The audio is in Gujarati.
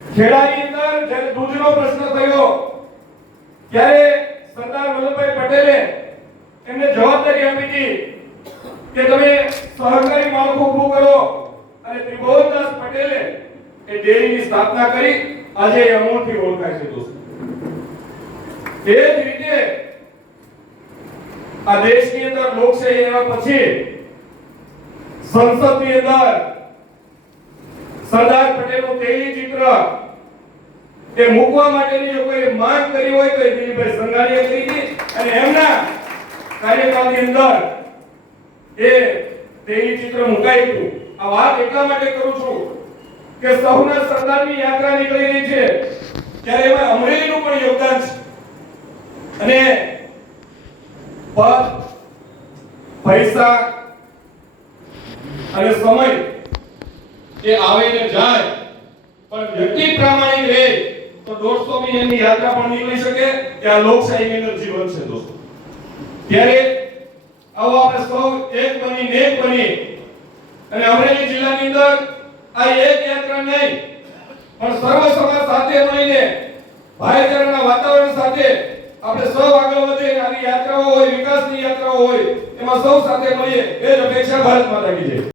ખેડાની અંદર જ્યારે દૂધનો પ્રશ્ન થયો, ત્યારે સરદાર વલ્લભભાઈ પટેલે એમને જવાબદારી આપી હતી કે તમે સહકારી માળખું ઊભું કરો અને ત્રિભુવનદાસ પટેલે એ ડેરીની સ્થાપના કરી. આજે એ અમૂલથી ઓળખાય છે દોસ્તો. એ જ રીતે આ દેશની અંદર લોકશાહી એવા પછી સંસદની અંદર સરદાર પટેલનું તેલી ચિત્ર તે મૂકવા માટેની જો કોઈ માંગ કરી હોય તો દિલીપભાઈ સંઘાણીએ કરી હતી અને એમના કાર્યકાળની અંદર એ તેની ચિત્ર મુકાઈ હતું આ વાત એટલા માટે કરું છું કે સૌના સરદારની યાત્રા નીકળી રહી છે. ત્યારે એમાં અમરેલીનું પણ યોગદાન છે. અને પદ, પૈસા અને સમય એ આવે ને જાય. પણ પ્રામાણિક રહે? તો 150 મિલિયનની યાત્રા પણ નીકળી શકે. કે આ લોકશાહીની અંદર જીવન છે, દોસ્તો. ત્યારે આવો આપણે સૌ એક બની નેક બની અને અમરેલી જિલ્લાની અંદર આ એક યાત્રા નહીં, પણ સર્વ સમાજ સાથે મળીને, ભાઈચારાના વાતાવરણ સાથે આપણે સૌ આગળ વધીએ. આવી યાત્રાઓ હોય, વિકાસની યાત્રાઓ હોય, એમાં સૌ સાથે મળીએ. એ જ અપેક્ષા ભારત માતા કી જય.